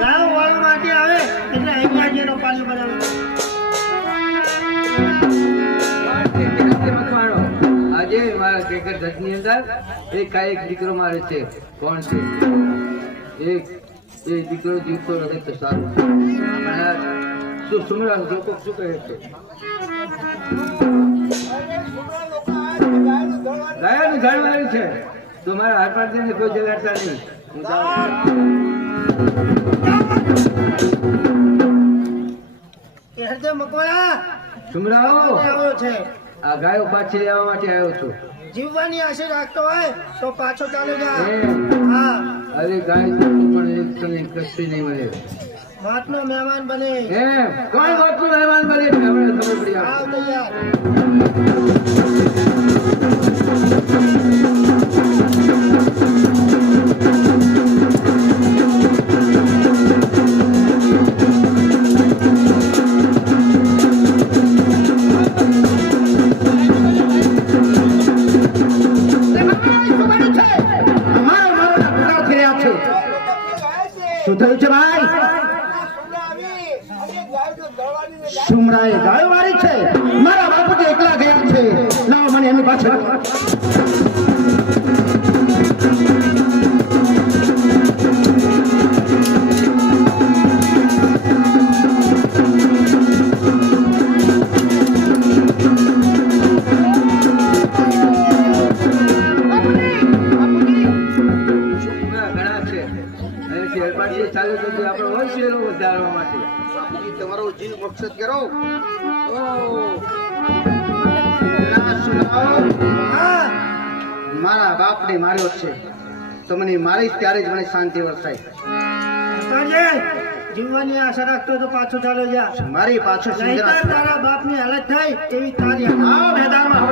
ગાયો વાળવા માટે આવે એટલે હેમરાજીનો પાલ્યો બનાવે. આજે મારા કેકર ધટની અંદર એક દીકરો મારે છે. કોણ છે? એક એ દીકરો જીવતો રહે તો સારું. શું સુમરા લોકો શું કહે છે? ગાયનું જાણવાનું છે તો મારા હાથ પાડીને કોઈ જગાડતા નહીં. હું જાઉં. એ હરદે મકવાણા સુમરાઓ આવ્યો છે. આ ગાયો પાછી લેવા માટે આવ્યો છું. જીવવાની આશા રાખતો હોય તો પાછો ચાલો જા. હા અરે ગાય પણ એક તને કશી નહીં મળે. વાતનો મહેમાન બને. કોણ વાતનો મહેમાન બને? હમણાં ખબર પડી. આવ તૈયાર. શું થયું છે ભાઈ? સુમરાએ ગાયો વાળી છે. મારા બાપુ એકલા ગયા છે. લાવો મને એની પાછળ. ચાલુ કરજો આપણો વંશવેલો વધારવા માટે. તમારો જીવ મકસદ કરો. મારા બાપને માર્યો છે તો મને મારીશ ત્યારે જ મને શાંતિ વરસાય. જીવવાની આશા રાખતો તો પાછો ચાલો જા. મારી પાછળ તારા બાપની હાલત થાય એવી તારી મેદાનમાં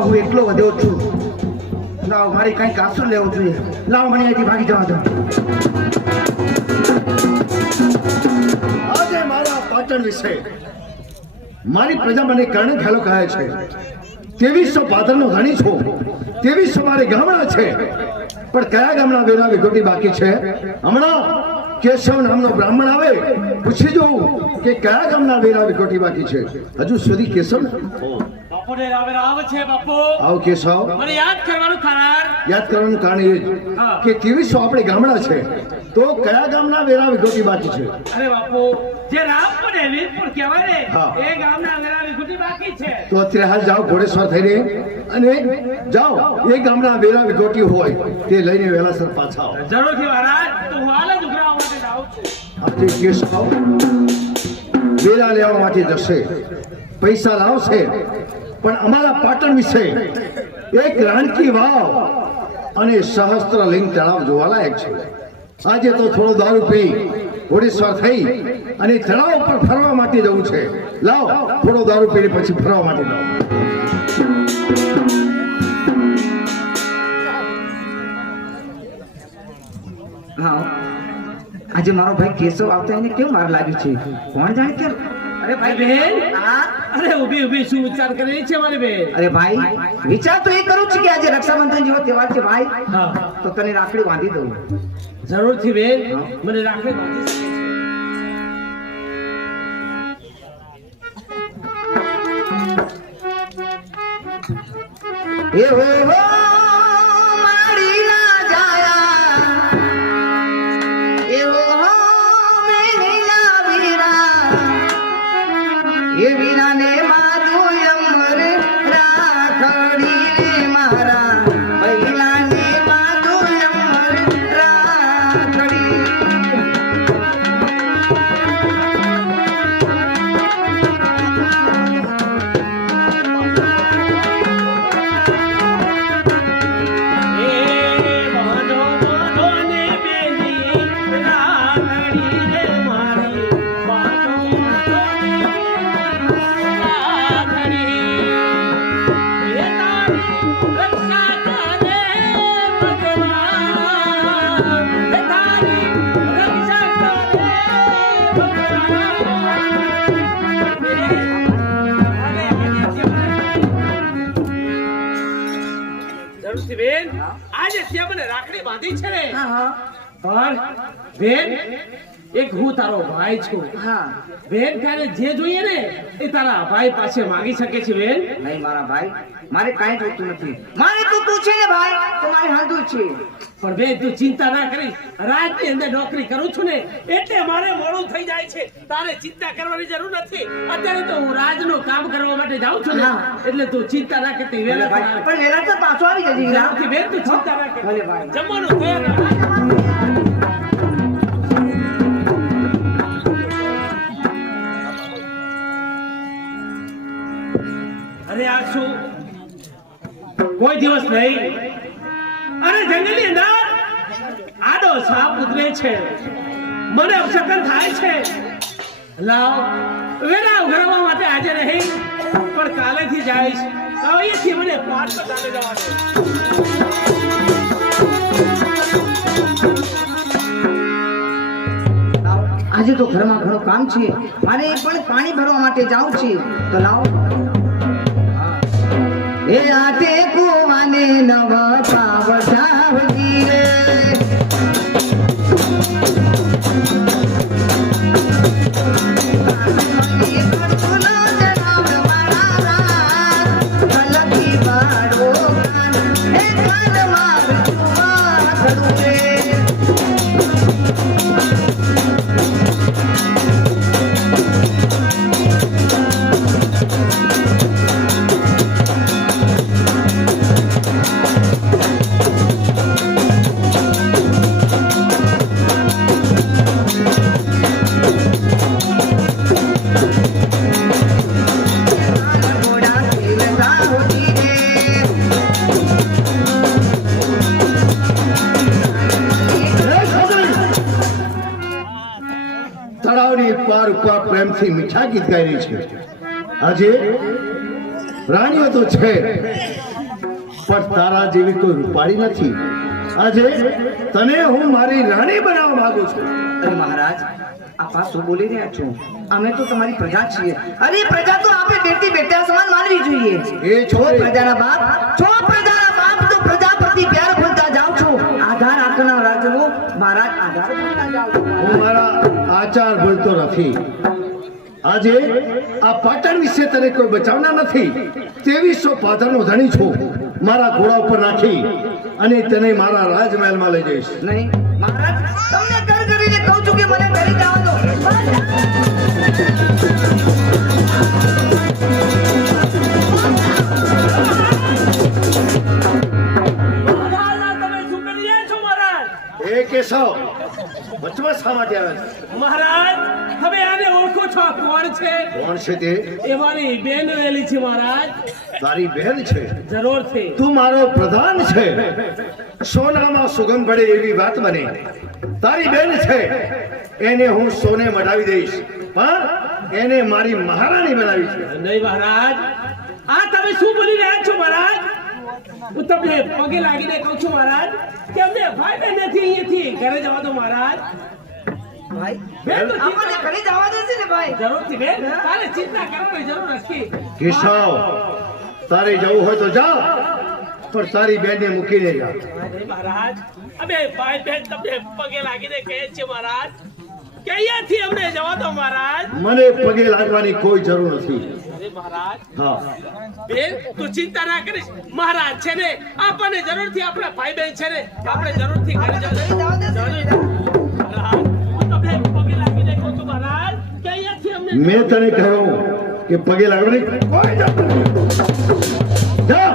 હવે એટલો વધ્યો છું. લાવ મારી કઈ કાસુર લેવું જોઈએ. લાવ મને અહીંથી ભાગી જવા દો. આજે મારા પાટણ વિશે મારી પ્રજા મને કર્ણ ખેલો કહે છે. 2300 પાદરનો ધણી છો. 2300 મારે ગામડા છે. પણ કયા ગામના વેરા વિગોટી બાકી છે? હમણાં કેશવ નામનો બ્રાહ્મણ આવે પૂછી જોઉં કે કયા ગામના વેરા વિગોટી બાકી છે. હજુ સુધી કેશવ આવો કેશવ. મને યાદ કરવાનું કારણ એ કે 2300 આપણે ગામડા છે તો કયા ગામના વેરા વિગોટી બાકી છે? અરે બાપુ જે રામપુર ને વીરપુર કહેવાય ને એ ગામના વેરા વિગોટી બાકી છે. તો અત્યારે હાલ જાઓ ઘોડેશ્વર થઈને અને જાઓ એ ગામના વેરા વિગોટી હોય તે લઈને વેલાસર પાછા આવો. જરૂરથી મહારાજ. તો હું હાલ જ ઉઘરાવા માટે જાઉં છું. આજે કેશવ વેરા લેવા માટે જશે. પૈસા લાવશે પણ અમારા પાટણ વિશે એક રાણકી વાવ અને સહસ્ત્રલિંગ તળાવ જોવાલાયક છે. આજે તો થોડો દારૂ પી ઘોડેશ્વર થઈ અને તળાવ પર ફરવા માટે જવું છે. લાવ થોડો દારૂ પીને પછી ફરવા માટે જાઓ. હા આજે મારો ભાઈ કેશવ આવતા એને કેવું માર લાગ્યું છે કોણ જાણે કે? અરે ભાઈ બહેન, અરે ઊભી ઊભી શું વિચાર કરી રહી છે મારી બહેન? અરે ભાઈ વિચાર તો એ કરું છું કે આજે રક્ષાબંધન જેવો તહેવાર છે ભાઈ, તો તને રાખડી બાંધી દઉં. જરૂરથી બેન, મને રાખડી બાંધી શકે છે. એ હો મારી ના જાયા એ હો મેના વીરા એ વીરાને મારું અમર રાખડી રે મારા બૈલાને મારું અમર રાખડી. રક્ષા કરે ભગવાન, હે તારી રક્ષા કરે જરૂરથી બેન, આજે ત્યાં મને રાખડી બાંધી છે ને, પણ બેન એક હું તારો ભાઈ છું. બેન તારે જે જોઈએ ને એ તારા ભાઈ પાસે માંગી શકે છે બેન. નહીં મારા ભાઈ, મારે કાંઈ જોઈતું નથી. મારે તો તું છે ને ભાઈ, તો મારે હાંધું છે. પણ બેન તું ચિંતા ના કરી, રાજની અંદર નોકરી કરું છું ને એટલે મારે મોડું થઈ જાય છે. તારે ચિંતા કરવાની જરૂર નથી. અત્યારે તો હું રાજનું કામ કરવા માટે જાઉં છું ને, એટલે તું ચિંતા ના કરતી. ભલે વેલા ભાઈ, પણ વેલા તો પાછો આવી જજે. જરૂરથી બેન તું ચિંતા ના કર. ભલે ભાઈ. જમવાનું તૈયાર રાખ. અરે આ શું કોઈ દિવસ નહીં, અરે જંગલની અંદર આડો સાપ ઉતરે છે, મને અપશકન થાય છે. લાવ વેલા ઉઘરાવવા માટે આજે નહીં, પણ કાલેથી જઈશ. અહીંયાથી મને પાઠ પર ચાલે જવા દે. આજે તો ઘરમાં ઘણું કામ છે, મારે પણ પાણી ભરવા માટે જાઉં છે. તો લાવ એ આટે કુવાને નવ પાવડાવજી રે. તળાવની પાર ઉપર પ્રેમથી મીઠા ગીત ગાઈ રહી છે. આજે રાણીઓ તો છે, પણ તારા જેવી કોઈ રૂપાળી નથી. આજે તને હું મારી રાણી બનાવવા માંગુ છું. અરે મહારાજ, આપ આ શું બોલી રહ્યા છો? અમે તો તમારી પ્રજા છીએ. અરે પ્રજા તો આપણે બેટી બેટા સમાન માનવી જોઈએ. એ છો પ્રજાના બાપ, છો પ્રજાના બાપ, તો પ્રજા પ્રતિ પ્યાર ભૂલતા જાઓ છો. આધાર આંકના રાજનો મહારાજ આધાર ભૂલતા જાઓ છો. હું મારા આચાર ભૂલતો નથી. આજે આ પાટણ વિશે તને કોઈ બચાવના નથી. 2300 પાથરનો ધણી છું. મારા ઘોડા ઉપર નાખી અને તને મારા રાજમહેલમાં લઈ જઈશ. નહીં મહારાજ, તમને કર કરીને કહું છું કે મને ઘરે જવા દો. મહારાજ, તમે શું કરી રહ્યા છો મહારાજ? એ કેશવ વચમાં શા માટે આવે છે? મહારાજ, તમે આને ઓળખો છો? આ કોણ છે? કોણ છે તે? એ મારી બેન રહેલી છે મહારાજ. તારી બહેન છે? જરૂરથી. તું મારો પ્રધાન છે. સોનામાં સુગંધ પડે એવી વાત બને. તારી બેન છે, એને હું સોને મઢાવી દઈશ, પણ એને મારી મહારાણી બનાવી છે. નહીં મહારાજ, આ તમે શું બોલી રહ્યા છો મહારાજ? હું તમને પગે લાગીને કહું છું મહારાજ કે અમને ભાઈ બહેન નથી, અહીંયાથી ઘરે જવા દો મહારાજ. ભાઈ, બેન તો આપણને ઘરે જવા દેશે ને ભાઈ? જરૂરથી બેન, તારે ચિંતા કરવાની જરૂર નથી. કેશવ, તારે જવું હોય તો જા, પણ તારી બેનને મૂકીને જા. નહીં મહારાજ, અમે ભાઈ બહેન તમને પગે લાગીને કહીએ છીએ મહારાજ કે અહીંયાથી અમને જવા દો મહારાજ. મને પગે લાગવાની કોઈ જરૂર નથી. અરે મહારાજ, હા, બેન તું ચિંતા ના કરીશ. મહારાજ છે ને, આપણને જરૂરથી આપણા ભાઈ બહેન છે ને, આપણે જરૂરથી ઘરે જવાનું. મહારાજ, હું તમને પગે લાગીને કહું છું મહારાજ કે અહીંયાથી અમને મેં તને કહ્યું કે પગે લાગવાની કોઈ જરૂર નથી. જા,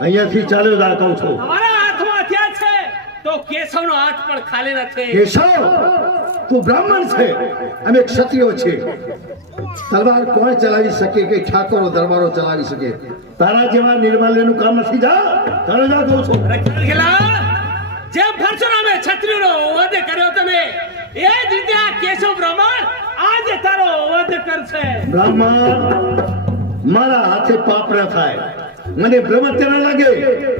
અહીંયાથી ચાલ્યો જા કહું છું. અમારા હાથમાં હથિયાર છે તો કેશવનો હાથ પણ ખાલી નથી. કેશવ, તું બ્રાહ્મણ છે, અમે ક્ષત્રિયો છે. તલવાર કોણ ચલાવી શકે કે ઠાકોરો દરબારો ચલાવી શકે? તારા જેવા નિર્મલ્યનું કામ નથી. જા, તારે જા કહું છું. અરે ખેલખેલા, જેમ પરશુરામે ક્ષત્રિયોનો વધ કર્યો તમે, એ જ રીતે આ કેશવ બ્રાહ્મણ આજે તારો વધ કરશે. બ્રાહ્મણ મારા હાથે પાપ ન થાય. મને ભ્રમત્ય ન લાગે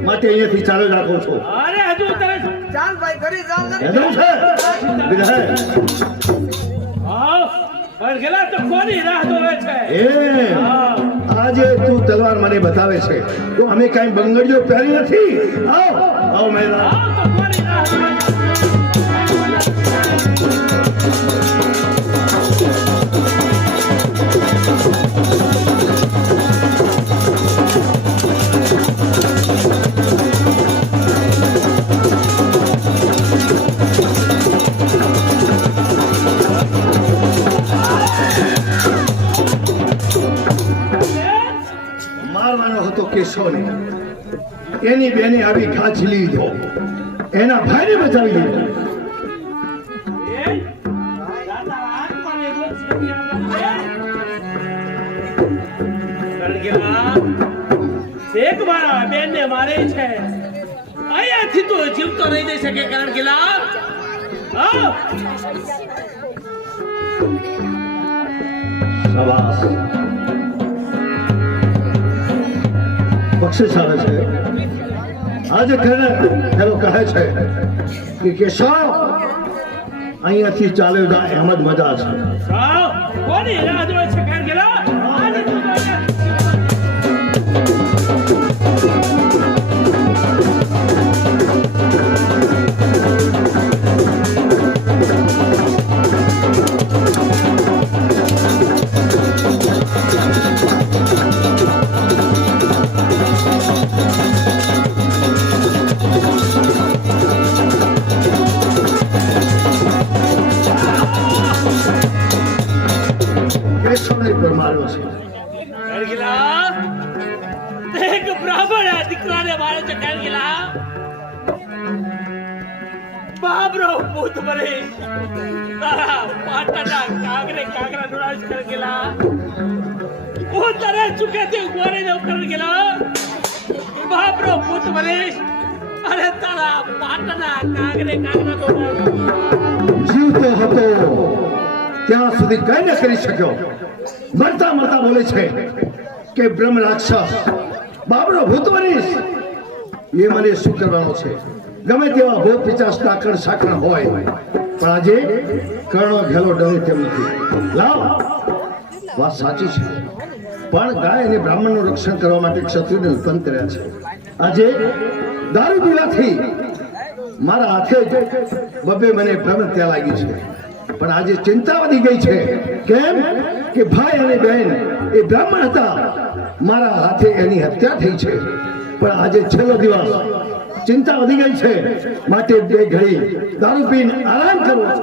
માટે અહીંયાથી ચાલુ રાખું છું. અરે હજુ તને ચાલ ભાઈ કરી ચાલ ને. જવું છે વિદાય. આવ કણગેલા તો કોની રાહ જોવે છે? આજે તું તલવાર મને બતાવે છે તો અમે કઈ બંગડીઓ પહેરી નથી. આવ આવ મેરા. આવ તો કોની રાહ જોવે છે? મારવાનો હતો કેશવને, એની બેને આવી ઘા ઝીલી લીધો, એના ભાઈને બચાવી લીધો. એક મારા બેન ને મારે છે, અહીંયાથી તો જીવતો રહી જઈ શકે. કણગેલા શાબાશ. બક્ષિસ આવે છે. આજે ખેલો કહે છે કે કેશવ અહીંયાથી ચાલ્યો જા, એમ જ મજા છે. કોની રાહ જોવે છે? કણગેલા આજે તું તો કેશવને પર માર્યો છે. કણગેલા એક બ્રાહ્મણ આ દીકરાને મારે છે. કણગેલા બાબરો પૂત મરે તારા પાટાના કાગરે કાગરા ડોળાશ. કણગેલા હું તારે ચૂકેથી ઉભો રહી જાઉં. કણગેલા બાબરો પૂત મરે અરે તારા પાટાના કાગરે કાગરા ડોળાશ. જીવતો હતો ત્યાં સુધી કઈ ન કરી શક્યો. મરતા મરતા બોલે છે કે બ્રહ્મ રાક્ષસ બાબરો ભૂતવરીશ એ મને શું કરવાનો છે? ગમે તેવા ભૂત પિચાસ ડાકણ સાકણ હોય, પણ આજે કર્ણો ઘેલો ડરે તેમ નથી. લાવ, વાત સાચી છે, પણ ગાય અને બ્રાહ્મણનું રક્ષણ કરવા માટે ક્ષત્રિયને ઉત્પન્ન કર્યા છે. આજે દારૂ પીવાથી મારા હાથે જ બબે મને ભ્રમ ત્યાં લાગી છે. પણ આજે ચિંતા વધી ગઈ છે. કેમ કે ભાઈ અને બહેન એ બ્રાહ્મણ હતા, મારા હાથે એની હત્યા થઈ છે. પણ આજે છેલ્લો દિવસ, ચિંતા વધી ગઈ છે માટે બે ઘડી દારૂ પીને આરામ કરવો છે.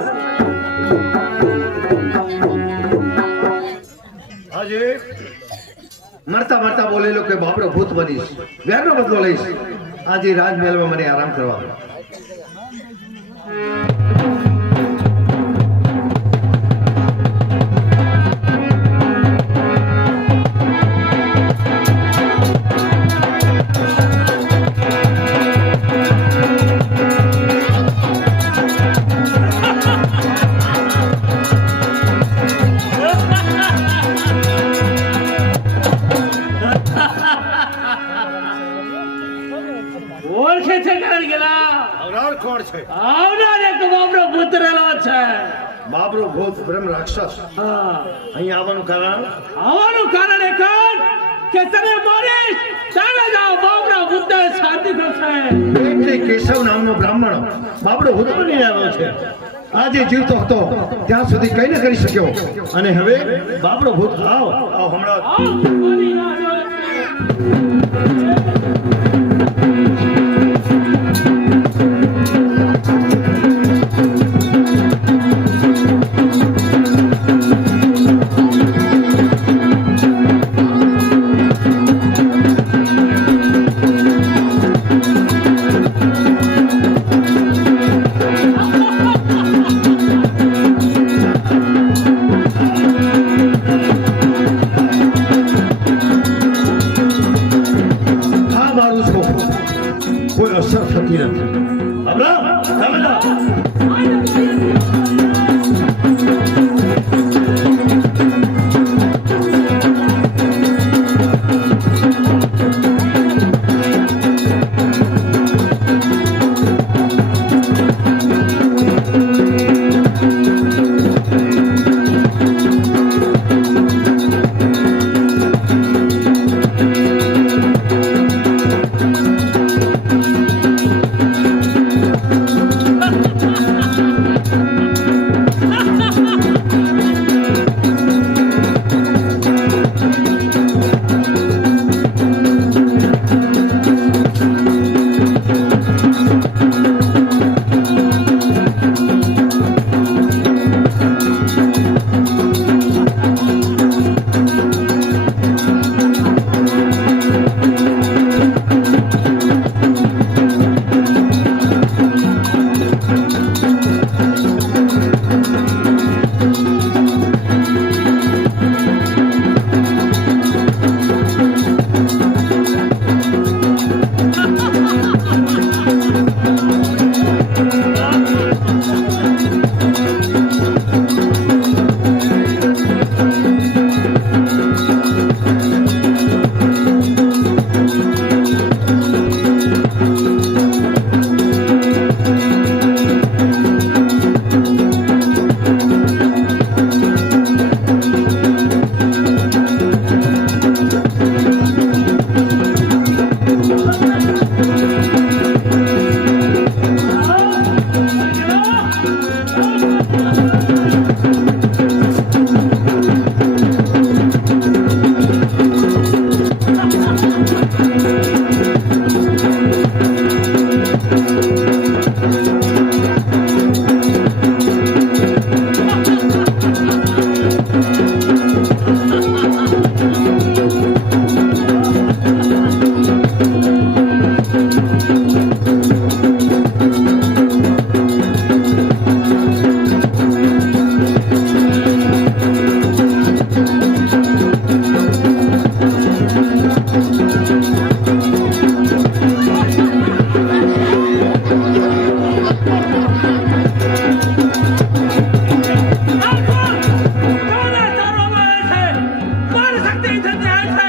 આજે મરતા મરતા બોલેલો કે બાપરો ભૂત બનીશ, વેરનો બદલો લઈશ. આજે રાજમહેલમાં મને આરામ કરવા. ઓળખે છે કણગેલા? આવનાર કોણ છે? આવનાર એક બાબરો ભૂત રહેલો છે. બાબરો ભૂત બ્રહ્મ રાક્ષસ હા, અહીં આવવાનું કારણ? આવવાનું કારણ એક જ કે તને મારીશ ત્યારે જ આ બાબરો ભૂતને શાંતિ થશે. એટલે કેશવ નામનો બ્રાહ્મણ બાબરો ભૂત બનીને આવ્યો છે. આજે જીવતો હતો ત્યાં સુધી કઈ ન કરી શક્યો, અને હવે બાબરો ભૂત આવ આવ હમણાં. આવ કોની રાહ જોવે છે?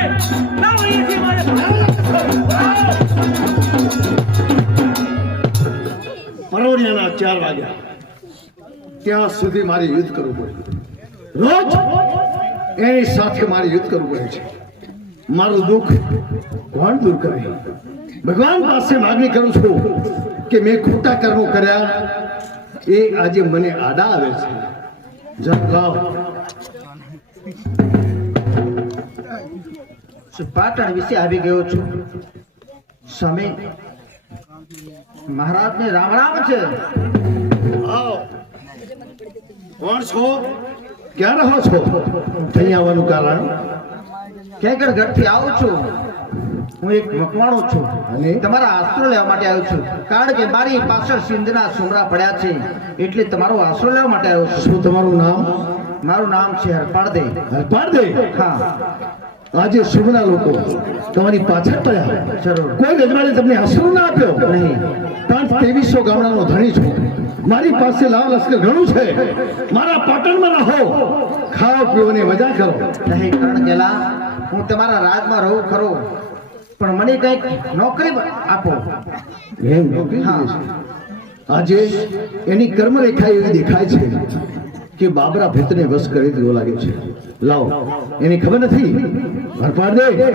લાવો અહીંયાથી મારે પરોઢિયાના 4 વાગ્યા ત્યાં સુધી મારે યુદ્ધ કરવું પડે રોજ એની સાથે મારે યુદ્ધ કરવું પડે છે મારું દુઃખ કોણ દૂર કરે ભગવાન પાસે માગણી કરું છું કે મેં ખોટા કર્મો કર્યા એ આજે મને આડા આવે છે જપ લાવ પાટણ વિશે આવી ગયો છું સ્વામી મહારાજને રામ રામ છે આવો કોણ છો ક્યાં રહો છો અહીં આવવાનું કારણ કેકર ઘરથી આવું છું હું એક મકવાણો છું અને? તમારા આશરો લેવા માટે આવ્યો છું કારણ કે મારી પાછળ સિંધના સુમરા પડ્યા છે એટલે તમારો આશરો લેવા માટે આવ્યો છું શું તમારું નામ મારું નામ છે હરપાળદે પાડ દે હા આજે શુભના લોકો તમારી પાછળ પડ્યા જરૂર કોઈ રજવાડે તમને આશરો ના આપ્યો નહીં 2300 ગામડાનો ધણી છું મારી પાસે લાવ લશ્કર ઘણું છે મારા પાટણમાં રહો ખાઓ પીઓ ને મજા કરો નહીં કરણ ગેલા હું તમારા રાજમાં રહું ખરો પણ મને કંઈક નોકરી આપો એમ નોકરી હા. જોઈએ છે. આજે એની કર્મરેખા એવી દેખાય છે કે બાબરા ભૂતને વશ કરી દેવો લાગે છે લાવો એની ખબર નથી ભરપાડ દે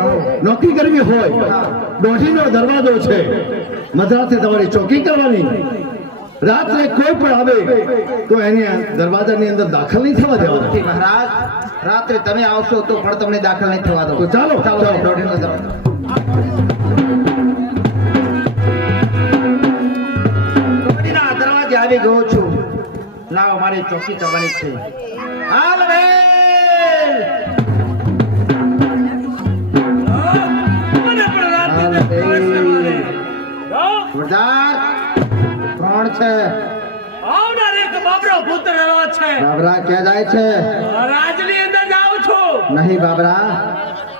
નોકરી કરવી હોય દોઢીનો દરવાજો છે મધરાતે તમારે ચોકી કરવાની રાત્રે કોઈ પણ આવે તો એને દરવાજાની અંદર દાખલ નહીં થવા દેવાનો નથી મહારાજ રાત્રે તમે આવશો તો પણ તમને દાખલ નહીં થવા દો તો ચાલો ચાલો દોઢીનો દરવાજો. દોઢીના દરવાજે આવી ગયો છું લાવો મારી ચોકી કરવાની છે હાલ રે મને પણ રાત્રિને પ્રવેશ કરવાને. જોરદાર કોણ છે આવનાર એક બાબરો ભૂત રહેલો છે બાબરા ક્યાં જાય છે રાજની અંદર જાઉં છું નહીં બાબરા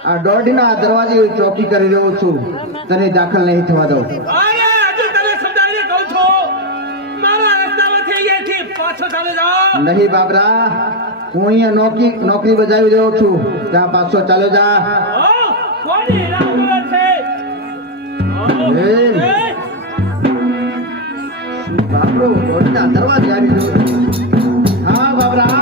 આ દોઢીના દરવાજે ચોકી કરી રહ્યો છું તને દાખલ નહીં થવા દઉં અરે હજુ તને સમજાવીને કહું છું મારા રસ્તામાંથી અહીંયાથી પાછો ચાલી જાઓ નહીં બાબરા હું અહીંયા નોકરી બજાવી રહ્યો છું જા પાછો ચાલો જા કોની રાહ ઉભો છે એ. બાબરો દોઢીના દરવાજે આવી ગયો છે. હા બાબરા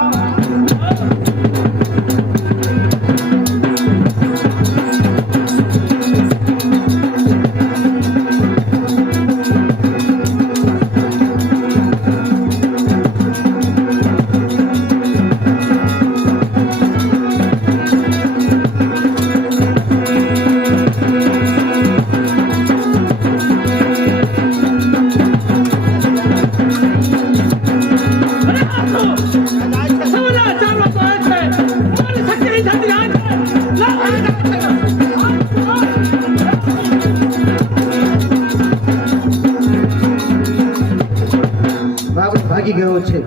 બાબરો ભાગી ગયો છે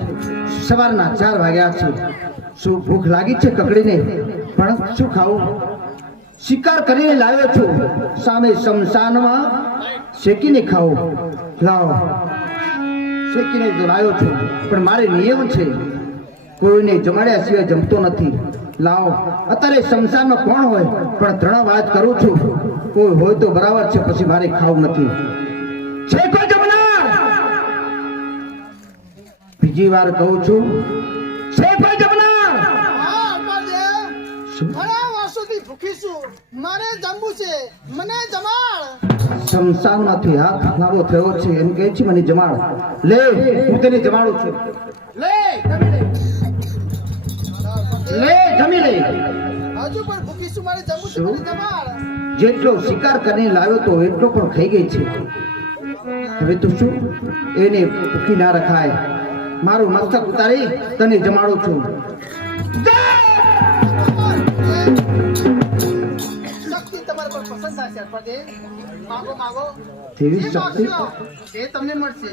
સવારના 4 વાગ્યા છે શું ભૂખ લાગી છે કકડીને પણ શું ખાવું શિકાર કરીને લાવ્યો છું સામે શમશાનમાં શેકીને ખાવું લાવો શેકીને તો લાવ્યો છું પણ મારે નિયમ છે કોઈને જમાડ્યા સિવાય જમતો નથી લાવો અત્યારે શમશાનમાં કોણ હોય પણ 3 વાત કરું છું કોઈ હોય તો બરાબર છે પછી મારે ખાવું નથી છે કોઈ જમનાર બીજી વાર કહું છું છે કોઈ જમનાર હા અપાદેવ ઘણા વર્ષોથી ભૂખી છું મારે જમવું છે મને જમાડ શમશાનમાંથી હાથ લાંબો થયો છે એમ કહે છે મને જમાડ લે હું તેને જમાડું છું લે જમી લે લે જમી લે હજુ પણ ભૂખી છું મારે જમવું છે મને જમાડ જેટલો શિકાર કરીને લાવ્યો તો એટલો પણ ખાઈ ગઈ છે હવે તું શું એને ભૂખી ના રખાય મારું મસ્તક ઉતારી તને જમાડું છું શક્તિ તમારા પર પસંદ થશે અપાદેવ માગો માગો દેવી જે શક્તિ માગશો એ તમને મળશે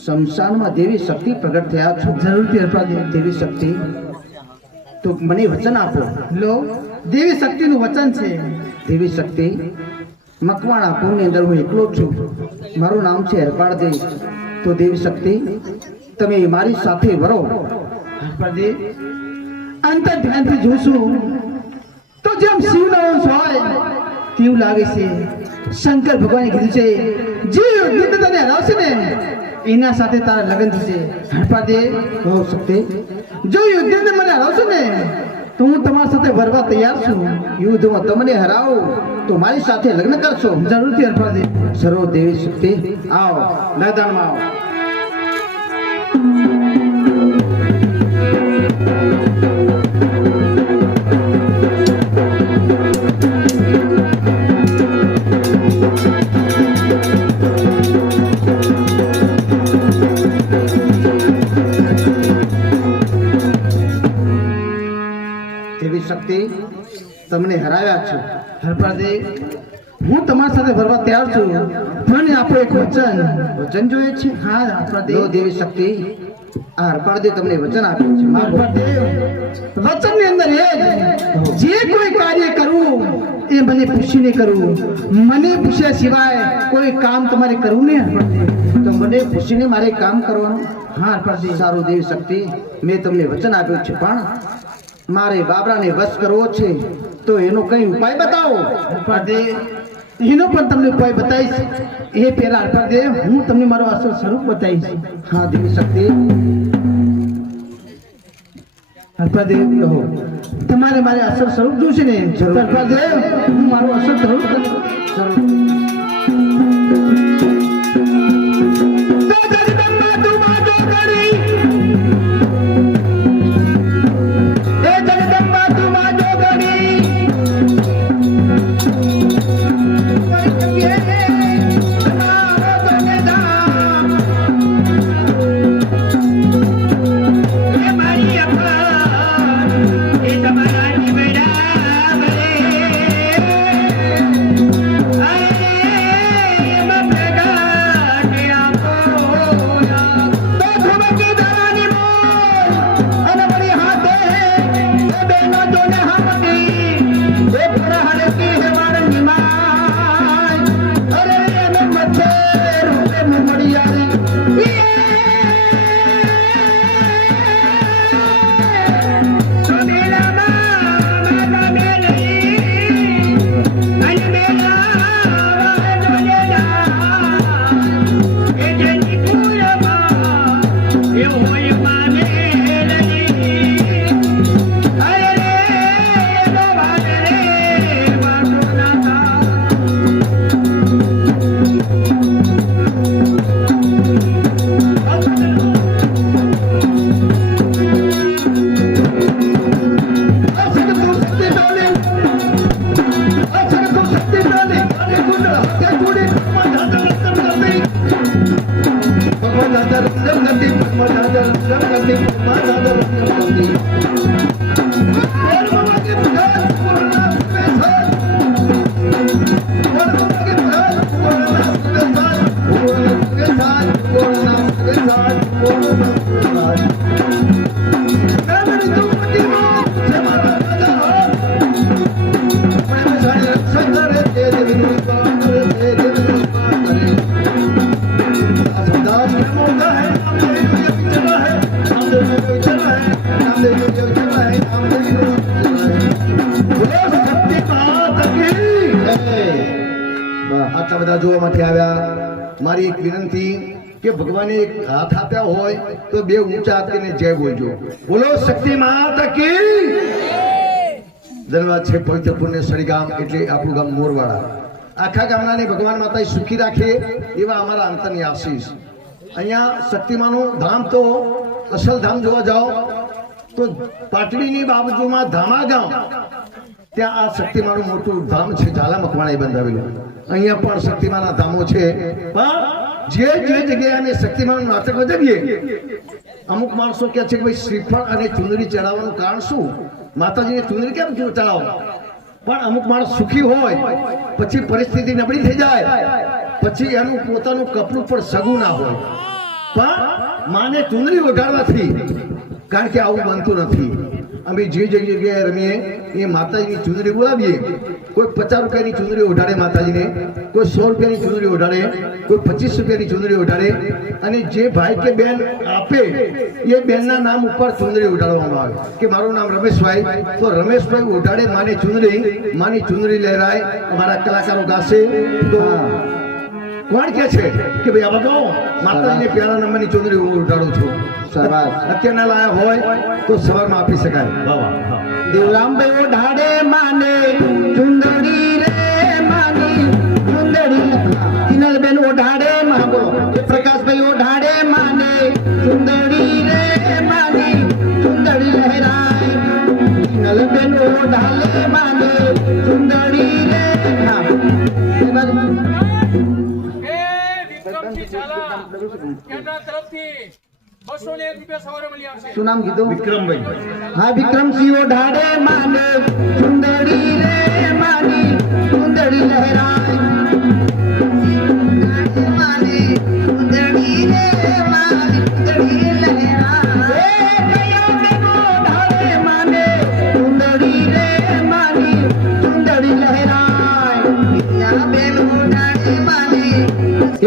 શમશાનમાં દેવી શક્તિ પ્રગટ થયા છો જરૂરથી અપાદેવ દેવી શક્તિ તો મને વચન આપો લો દેવી શક્તિનું વચન છે દેવી શક્તિ મકવાણા કુળની અંદર હું એકલો જ છું મારું નામ છે હરપાળદેવ તો દેવી શક્તિ તમે મારી સાથે વરો હરપાળદેવ અંતર ધ્યાનથી જોશું તો જેમ શિવનો અંશ હોય તેવું લાગે છે. શંકર ભગવાને કીધું છે જે યોગ્ય તને હરાવશે ને એના સાથે તારા લગ્ન થશે. હરપાદે હો શકતે જો યોગ્ય મને હરાવશો ને તો હું તમારી સાથે વરવા તૈયાર છું. યુદ્ધમાં તમને હરાવો તો મારી સાથે લગ્ન કરશો. જરૂરથી હરપાદે. સર્વ દેવી શક્તિ આવો મેદાનમાં આવો. દેવી શક્તિ તમને હરાવ્યા છે. હરપાદે હું તમારી સાથે ફરવા તૈયાર છું પણ આપણે એક વચન જોઈએ છે. હા હરપાદે. દેવી શક્તિ આ હરપાદે તમને વચન આપ્યું છે. હરપાદે વચનની અંદર એ જે કોઈ કાર્ય કરવું એ મને પૂછીને કરવું. મને પૂછ્યા સિવાય કોઈ કામ તમારે કરવું નહીં. હરપાદે તો મને પૂછીને મારે કામ કરવાનું. હા હરપાદે. સારું દેવી શક્તિ મેં તમને વચન આપ્યું છે પણ મારે બાબરાને વશ કરવો છે તો એનો કઈ ઉપાય બતાવો. હરપાદે એનો પણ તમને ઉપાય બતાવીશ. એ પહેલા હરપાદે હું તમને મારો અસલ સ્વરૂપ બતાવીશ. હા દેવી શક્તિ. હરપાદે કહો તમારે મારે અસલ સ્વરૂપ જોશે ને. હરપાદે હું મારું અસલ સ્વરૂપ આટલા બધા જોવા માટે આવ્યા. મારી એક વિનંતી કે ભગવાને એક હાથ આપ્યા હોય તો બે ઊંચા હાથ કરીને જય બોલજો. બોલો શક્તિ માતા કી. ધન્યવાદ છે પવિત્ર પુણ્યસળી ગામ એટલે આપણું ગામ મોરવાડા. આખા ગામનાને ભગવાન માતાએ સુખી રાખે એવા અમારા અંતરની આશીષ. અહીંયા શક્તિમાનું ધામ તો અસલ ધામ જોવા જાઓ તો પાટડીની બાજુમાં ધામા ગામ ત્યાં આ શક્તિમાનું મોટું ધામ છે. ઝાલા મકવાણાએ બંધાવેલું. અહીંયા પણ શક્તિમાના ધામો છે પણ જે જગ્યાએ અમે શક્તિમાનું નાટક વધારીએ અમુક માણસો કહે છે કે ભાઈ શ્રીફળ અને ચુંદડી ચડાવવાનું કારણ શું? માતાજીને ચુંદડી કેમ ચડાવો? પણ અમુક માણસ સુખી હોય પછી પરિસ્થિતિ નબળી થઈ જાય પછી એનું પોતાનું કપડું પણ સગું ના હોય પણ માને ચુંદડી ઓઢાડવાથી, કારણ કે આવું બનતું નથી. અમે જે જગ્યાએ રમીએ એ માતાજીની ચુંદડી બોલાવીએ. કોઈ 50 રૂપિયાની ચુંદડી ઓઢાડે માતાજીને, કોઈ 100 રૂપિયાની ચુંદડી ઓઢાડે, કોઈ 25 રૂપિયાની ચુંદડી ઓઢાડે. અને જે ભાઈ કે બેન આપે એ બેનના નામ ઉપર ચુંદડી ઓઢાડવામાં આવે કે મારું નામ રમેશભાઈ, તો રમેશભાઈ ઓઢાડે માની ચુંદડી લહેરાય. અમારા કલાકારો ગાશે તો કોણ કે છે કે ભાઈ આ બધો માતાજીને પહેલા નંબરની ચુંદડી હું ઉડાડું છું. શાબાશ. અત્યારના લાયા હોય તો સવારમાં આપી શકાય. દેવરામભાઈ ઓઢાડે માને ચુંદડી રે માની ચુંદડી. કિનલબેન ઓઢાડે માં બોલો. પ્રકાશભાઈ ઓઢાડે માને ચુંદડી રે માની ચુંદડી લહેરાય. કિનલબેન ઓઢાડે માને ચુંદડી રે હા. શું નામ કીધું? વિક્રમભાઈ. હા, વિક્રમસિંહ ઓઢાડે માને ચુંદડી રે માની ચુંદડી લહેરાય. માને ચુંદડી રે માની ચુંદડી લહેરાય. એ કયો બેનો ઓઢાડે માને ચુંદડી રે માની ચુંદડી લહેરાય. યા બેનો ઓઢાડે માને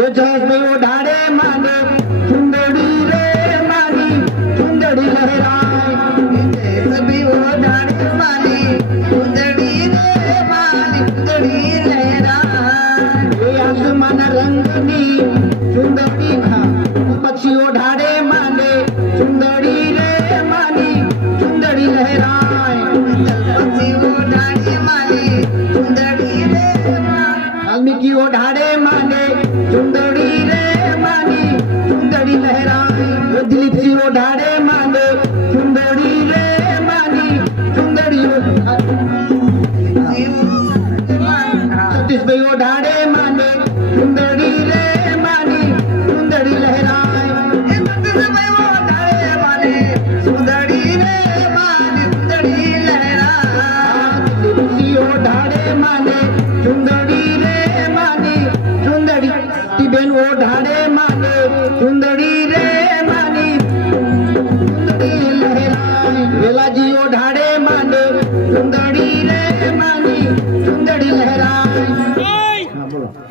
એ જયેશભાઈ ઓઢાડે માને ચુંદડી રે માની ચુંદડી લહેરાય. જયેશભાઈ ઓઢાડે માની ચુંદડી રે માની ચુંદડી લહેરાય. એ આસમાના રંગની ચુંદડી પછી ઓઢાડે માને ચુંદડી રે માની ચુંદડી લહેરાય. પછી ઓઢાડે માની ચુંદડી રે વાલ્મીકી ઓઢાડે માને ચુંદડી રે માની ચુંદડી લહેરાય. દિલીપસિંહ ઓઢાડે માને ચુંદડી રે માની ચુંદડી. સતીશભાઈ ઓઢાડે માને ચુંદડી રે માની ચુંદડી લહેરાય. સતીશભાઈ ઓઢાડે માને ચુંદડી રે માની ચુંદડી લહેરાય. દિલીપસિંહ ઓઢાડે માને ચુંદડી રે માની ચુંદડી. ટીબેન ઓઢાડે માને ચુંદડી રે માની ચુંદડી લહેરાય. વેલાજી ઓઢાડે માને ચુંદડી રે માની ચુંદડી લહેરાય. હા, બોલો. એ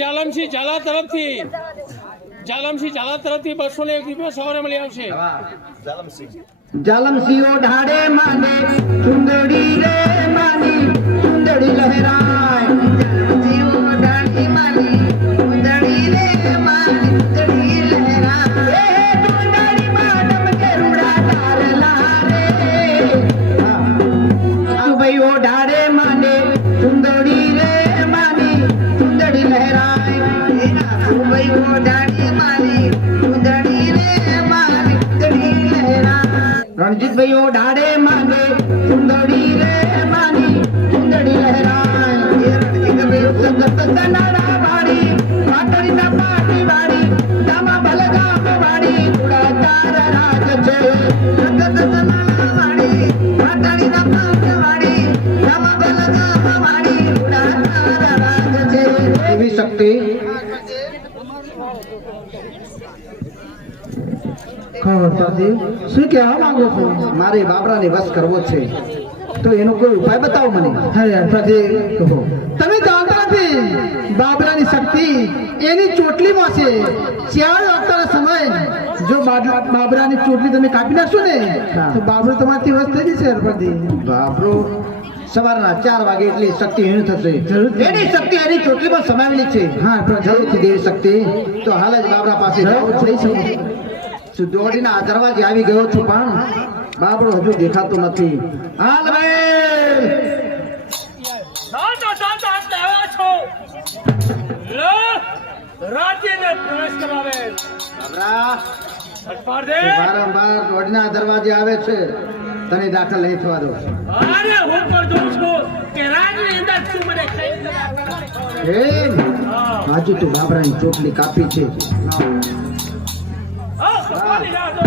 જાલમસિંહ ઝાલા તરફથી 201 રૂપિયા સવારે મળી આવશે. જાલમસિંહ ઓઢાડે માને ચુંદડી રે માની ચુંદડી લહેરાય. જાલમસિંહ ઓઢાડે માની ચુંદડી રે માની ચુંદડી લહેરાય. એ ચુંદડી માડમ કેરુડા તારલા રે. સુભાઈ ઓઢાડે માને ચુંદડી રે માની ચુંદડી લહેરાય. સુભાઈ ઓઢાડે માની ચુંદડી રે માની ચુંદડી લહેરાય. રણજીતભાઈ ઓઢાડે માને ચુંદડી રે માની ચુંદડી લહેરાય. રણજીતભાઈ સંગત કનાડા વાળી પાટણના પાટી વાળી દામા બલગામ વાળી ઉડા તાર રાજ છે. સંગત કનાડા વાળી પાટણના પાટી વાળી દામા બલગામ વાળી ઉડા તાર રાજ છે. એવી શક્તિ શું કહેવા માંગો છો? મારે બાબરાને વશ કરવો છે તો એનો કોઈ ઉપાય બતાવો મને. કહો. તમે જાણતા નથી બાબરાની શક્તિ એની ચોટલીમાં છે. શિયાળો આવતાના સમય જો બાબરાની ચોટલી તમે કાપી નાખશો ને તો બાબરો તમારાથી વસ થઈ જશે. હરપતિ બાબરો સવારના 4 વાગે એટલી શક્તિ હીણ થશે. એની શક્તિ એની ચોટલીમાં સમાવેલી છે. હા, જરૂરથી દેવી શક્તિ. તો હાલ જ બાબરા પાસે જાઓ છો. દોડીના દરવાજે આવી ગયો છું પણ બાબરો હજુ દેખાતો નથી. હાલ ભાઈ રાજ્યને પ્રવેશ કરાવે. બાબરા અટપાર દે. વારંવાર દોડીના દરવાજે આવે છે, તને દાખલ નહીં થવા દો. અરે હું પણ જોઉં છું કે રાજની અંદર તું મને કઈ એમ આજે તું બાબરાની ચોટલી કાપી છે. પાણી ના દો.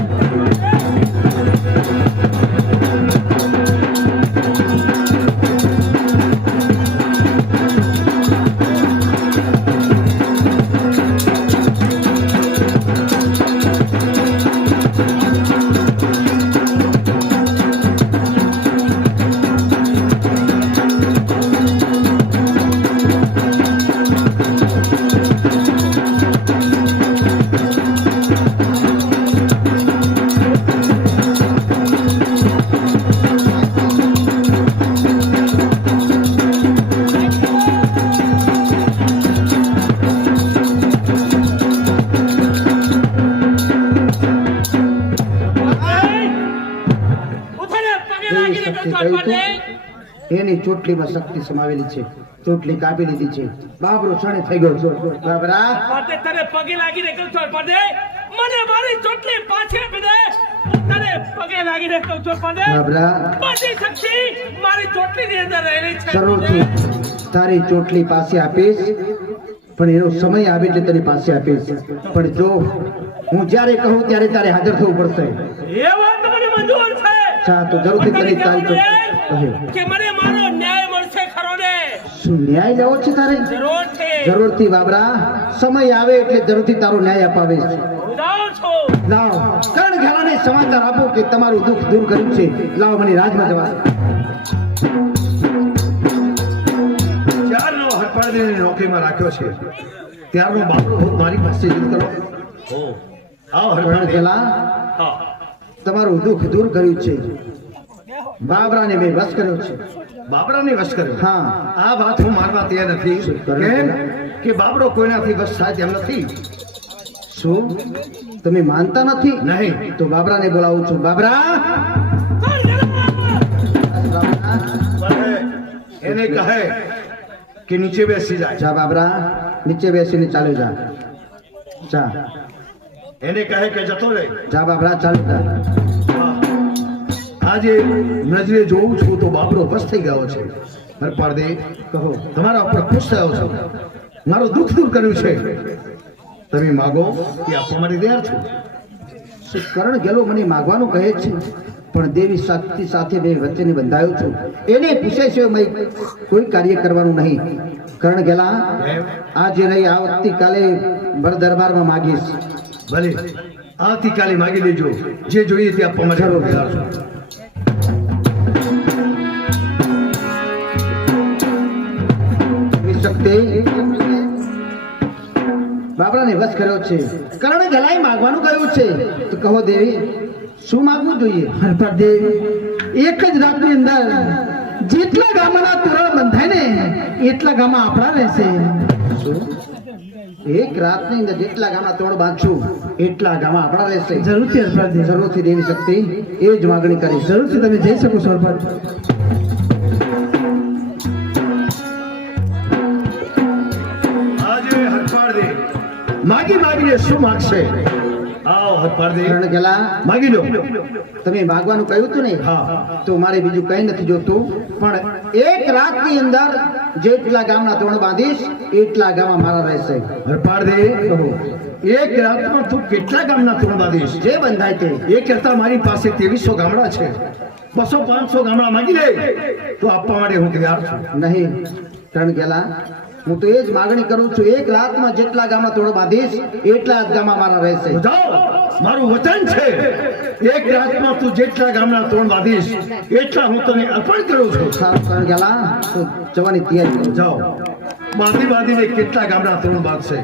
એની ચોટલીમાં શક્તિ સમાવેલી છે. ચોટલી કાપી લીધી છે. બાબરો છાણે થઈ ગયો. બાબરા માટે તને પગે લાગીને કહું છું પડે મને મારી ચોટલી પાછી આપી દે. તને પગે લાગીને કહું છું પડે બાબરા બધી શક્તિ મારી ચોટલીની અંદર રહેલી છે. જરૂરથી તારી ચોટલી પાસે આપીશ, પણ એનો સમય આવે એટલે તારી પાસે આપીશ. પણ જો હું જ્યારે કહું ત્યારે તારે હાજર થવું પડશે. એ વાત મને મંજૂર છે. ચા તો જરૂરથી પણ કરી તને તારી કહેવું ચોટલી. છે કે મને મારો ન્યાય મળશે ખરો ને? શું ન્યાય લેવો છે તારે? જરૂર છે. જરૂરથી બાબરા, સમય આવે એટલે જરૂરથી તારો ન્યાય અપાવીશ. હું જાઉં છું. લાવ કરણ ઘરાને સમાચાર આપો કે તમારું દુઃખ દૂર કર્યું છે. લાવ મને રાજમાં જવા. ચારનો હરપાડીને નોકરીમાં રાખ્યો છે ત્યારનો બાપરો ભૂત મારી પાસે યુદ્ધ કરો. આવો કરણ હરપાડી. ઘેલા, હા. તમારું દુઃખ દૂર કર્યું છે. બાબરાને મેં વશ કર્યો છે. બાબરાને વશ કર્યો. હા. આ વાત હું માનવા તૈયાર નથી. કેમ કે બાબરો કોઈનાથી વશ થાય તેમ નથી. શું તમે માનતા નથી? નહીં. તો બાબરાને બોલાવું છું. બાબરા, એને કહે કે નીચે બેસી જાય. જા બાબરા, નીચે બેસીને ચાલ્યો જા. જા એને કહે કે જતો રહે. જા બાબરા, ચાલ્યો જા. આજે નજરે જોઉં છું તો બાબરો બસ થઈ ગયો છે. હરપાડે કહો. તમારા ઉપર ખુશ થયો છું. મારું દુઃખ દૂર કર્યું છે. તમે માગો એ આપવા માટે તૈયાર છું. શું કરણ ગેલો મને માગવાનું કહે છે, પણ દેવી શક્તિ સાથે બે વચ્ચેની બંધાયો છું. એને પૂછે છે મેં કોઈ કાર્ય કરવાનું નહીં. કરણ ગેલા, આજે નહીં આવતીકાલે બર દરબારમાં માગીશ. ભલે આવતીકાલે માગી લેજો. જે જોઈએ તે આપવા માટે હું તૈયાર છું. દેવી શક્તિ બાબરાને વશ કર્યો છે. કરણ ગેલાએ માગવાનું કહ્યું છે, તો કહો દેવી શું માગવું જોઈએ? હરપર દેવ, એક જ રાતની અંદર જેટલા ગામના તોરણ બંધાય ને એટલા ગામમાં આપણા રહેશે. શું? એક રાતની અંદર જેટલા ગામના તોડ બાંધશું એટલા ગામમાં આપણા રહેશે. જરૂરથી હરપર દેવ, જરૂરથી દેવી શક્તિ એ જ માગણી કરીશ. જરૂરથી તમે જઈ શકો છો હરપર. આજે હરપાડે માગીને શું માગશે? આવો હરપાડે કરણ ગેલા, માગી લો. તમે માગવાનું કહ્યું હતું ને? હા. તો મારે બીજું કઈ નથી જોતું, પણ એક રાતની અંદર જેટલા ગામના તોરણ બાંધીશ એટલા ગામમાં મારા રહેશે. હરપાડે એક રાતમાં તું કેટલા ગામના તોરણ બાંધીશ? જે બંધાય તે. એ કરતા મારી પાસે 2300 ગામડા છે. 200-500 ગામડા માગી લે તો આપવા માટે હું તૈયાર છું. નહીં કરણ ગેલા, હું તો એ જ માગણી કરું છું. એક રાતમાં જેટલા ગામના તોરણ બાંધીશ એટલા જ ગામમાં મારા રહેશે. તો જાઓ, મારું વચન છે. એક રાતમાં તું જેટલા ગામના તોરણ બાંધીશ એટલા હું તને અર્પણ કરું છું. સારું કરણ ગેલા, તો જવાની તૈયારી કરો. જાઓ, બાંધીને કેટલા ગામના તોરણ બાંધશે?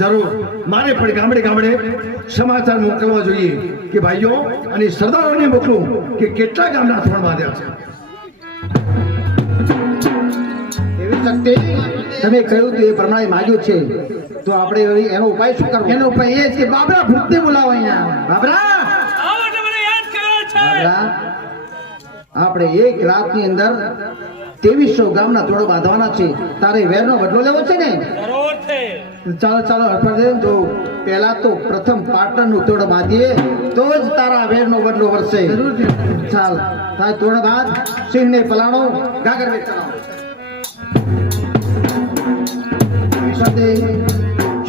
જરૂર મારે પણ ગામડે સમાચાર મોકલવા જોઈએ કે ભાઈઓ અને સરદારોને મોકલું કે કેટલા ગામના તોરણ બાંધ્યા છે. એવી શક્તિ તમે કહ્યું તો એ પ્રમાણે માગ્યું છે, તો આપણે હવે એનો ઉપાય શું કરવો? એનો ઉપાય એ છે કે બાબરા ભૂતને બોલાવો અહીંયા. બાબરા, આવો એટલે મને યાદ કર્યો છે. બાબરા, આપણે એક રાતની અંદર 2300 ગામના તોડો બાંધવાના છે. તારે વેરનો બદલો લેવો છે ને? જરૂર છે. ચાલો હરપર દેવ, તો પહેલા તો પ્રથમ પાટણનું તોડ બાંધીએ તો જ તારા વેરનો બદલો વળશે. જરૂરથી. ચાલ, તારે તોડ બાંધ. સિંહને પલાણો, ગાગર વેચ ચલાવો.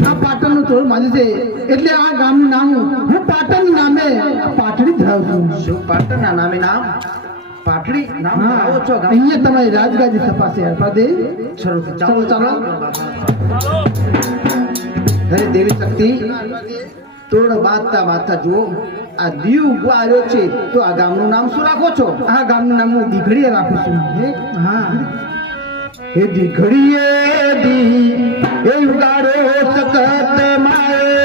આ પાટણનું તોરણ બાંધ્યું છે એટલે આ ગામનું નામ હું પાટણના નામે પાટડી ધરાવું છું. શું પાટણના નામે નામ? પાટડી નામ હા, ધરાવો છો ગામ? અહીંયા તમારી રાજગાદી તપાસે હરપર દેવ. ચાલો. ચાલો. અરે દેવી શક્તિ, તોડ બાંધતા જુઓ આ દીવ ઉગવા આવ્યો છે, તો આ ગામનું નામ શું રાખો છો? આ ગામનું નામ હું દીઘડીએ રાખું છું. હા, હે દીઘડીએ દી એ ઉગાડો સતત મારે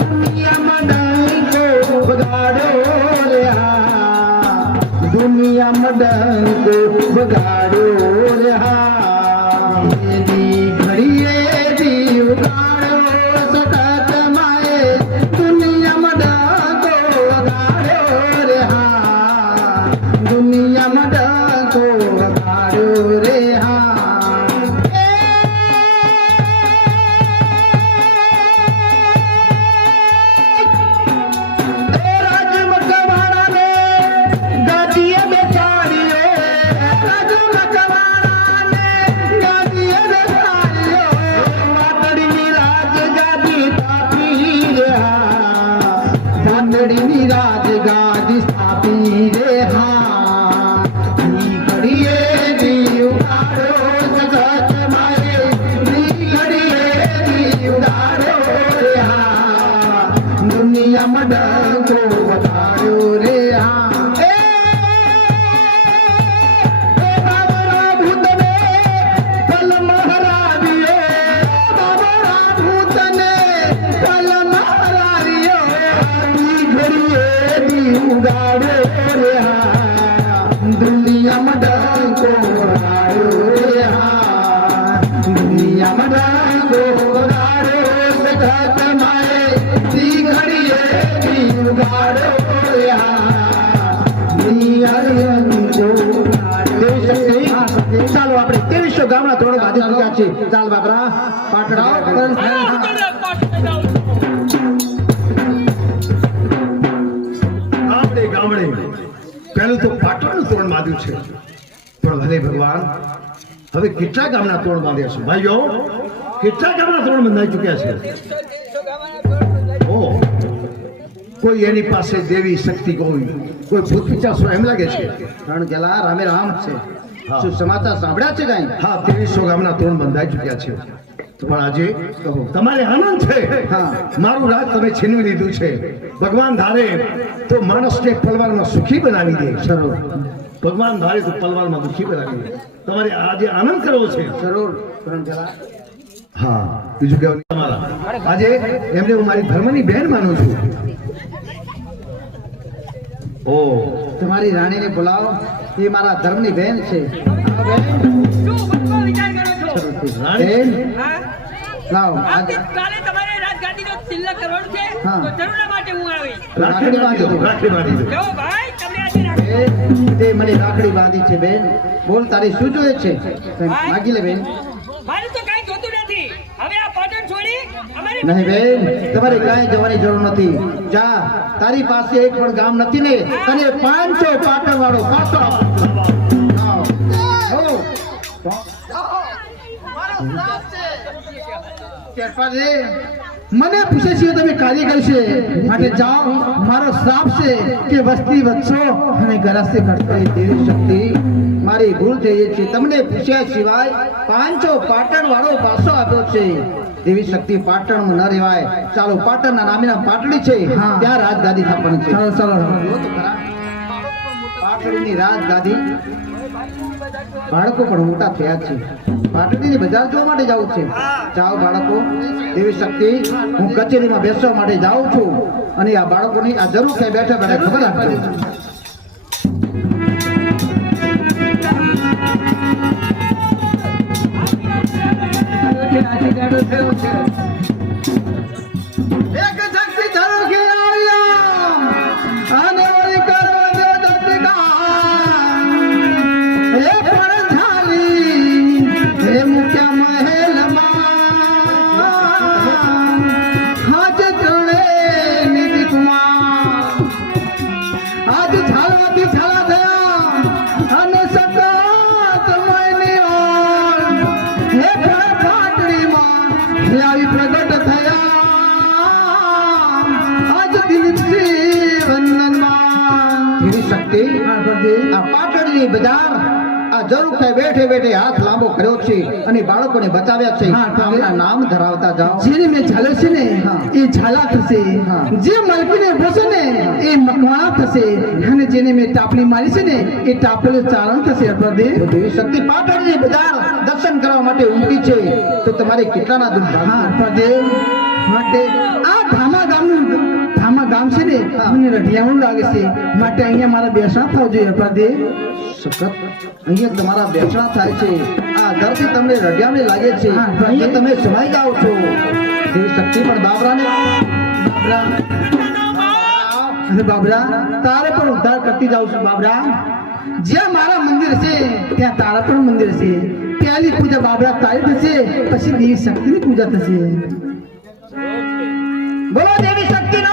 દુનિયામાં ડંકો વગાડો રે. હા, દુનિયામાં ડંકો વગાડો રે. હા, હે દીઘડીએ દી ઉગાડો સતત મારે દુનિયામાં ડંકો વગાડો રે. હા, દુનિયામાં ડંકો વગાડો યમના ગોરાડો સખત મારે તી ઘડીએ તી ઉગાડો ચાલો આપણે 2300 ગામના ધોરણ બાંધી ચૂક્યા છે. ચાલ બાબરા પાટડાઓ ગામડે પહેલું તો પાટણનું તોરણ બાંધ્યું છે, પણ ભલે ભગવાન હવે કેટલા ગામના તોરણ બાંધ્યા છે ભાઈઓ? કેટલા ગામના તોરણ બંધાઈ ચૂક્યા છે? ઓ કોઈ એની પાસે દેવી શક્તિ કોઈ ભૂત પિચાસો એમ લાગે છે. રણ ગેલા રામે રામ છે. હા. શું સમાચાર સાંભળ્યા છે કઈ? હા, 2300 ગામના તોરણ બંધાઈ ચૂક્યા છે, પણ આજે તમારે આનંદ છે. હા. મારું રાજ તમે છીનવી લીધું છે. ભગવાન ધારે તો માણસને પલવારમાં સુખી બનાવી દે. જરૂર ભગવાન ધારે તો પલવારમાં દુઃખી બનાવી દે. તમારે આજે આનંદ કરવો છે. જરૂર રણ ગેલા હા, બીજું કહેવાનું તમારા આજે એમને હું મારી ધર્મની બહેન માનું છું. ઓ તમારી રાણીને બોલાવો, એ મારા ધર્મની બહેન છે. રાણી બેન લાવો કાલે તમારે રાજગાદીનો તિલક કરવાનું છે હા. તો જરૂર માટે હું આવી રાખડી બાંધી દો, રાખડી બાંધી દો. જો ભાઈ તમને આજે રાખ- બેન, તે મને રાખડી બાંધી છે. બેન બોલ, તારી શું જોઈએ છે? કંઈ માગી લે બેન. મારે તો કાંઈ જોતું નથી. હવે આ પાટણ છોડી અમારી નહીં બેન, તમારે કાંઈ જવાની જરૂર નથી. જા, તારી પાસે એક પણ ગામ નથી ને તને 500 પાટણ વાળો પાટો મને પૂછે છે તમે કાર્ય કરશે માટે જાઓ. મારો શ્રાપ છે કે વસ્તી વધશો અને ગરાસે કરશો. દેવી શક્તિ મારી ભૂલ થઈ છે. તમને પૂછ્યા સિવાય 500 પાટણ વાળો પાસો આપ્યો છે. દેવી શક્તિ પાટણમાં ન રહેવાય. ચાલો, પાટણના નામેના પાટડી છે, હા. ત્યાં રાજગાદી સ્થાપન છે. ચાલો ચાલો જો તો ખરા. પાટડીની રાજગાદી બાળકો પણ મોટા થયા છે. પાટડીની બજાર જોવા માટે જાઉં છે. જાઓ બાળકો, દેવી શક્તિ હું કચેરીમાં બેસવા માટે જાઉં છું અને આ બાળકોની આ જરૂર કઈ બેઠા બેઠા ખબર આપજો. એક શક્તિ ધરો કે આવ્યા અને ઓરી કરવા દે દત્તિકા એ પણ ઝાલી એ મુખ્યા મહેલમાં હાજ ત્રણે નિધિ કુમાર આજ ઝાલાથી ઝાલા થયા અને સતત મયની ઓર હે પાટડીમાં આવી પ્રગટ થયા આજ દિલથી વંદનમાં. દેવી શક્તિ આ પાટણની બજાર આ જરૂર કઈ બેઠે બેઠે હાથ લાંબો કર્યો છે અને બાળકોને બચાવ્યા છે. હા, તો આપણા નામ ધરાવતા જાઓ. જેને મેં ઝાલો છે ને હા. એ ઝાલા થશે. હા. જે મલકીને ભોસે ને એ મકવાણા થશે અને જેને મેં ટાપલી મારી છે ને એ ટાપલી ચારણ થશે. અપરાધે તો દેવી શક્તિ પાટણની બજાર દર્શન કરવા માટે ઉમટી છે તો તમારે કેટલાના દુઃખ હા ભાગશે? અપરાધે માટે આ ધામા ગામ છે ને હા. મને રઢિયામણું લાગે છે માટે અહીંયા મારા બેસણા થવું જોઈએ. અપરાધે સખત અહીંયા તમારા બેસણા થાય છે. આ ધરતી તમને રડિયામણી લાગે છે. હા, અહીંયા તમે સમાઈ જાઓ છો. દેવી શક્તિ પણ બાબરાને અને બાબરા તારે પણ ઉદ્ધાર કરતી જાઉં છું. બાબરા જ્યાં મારા મંદિર છે ત્યાં તારા પણ મંદિર છે. પહેલી પૂજા બાબરા તારી થશે, પછી દેવી શક્તિની પૂજા થશે. બોલો દેવી શક્તિનો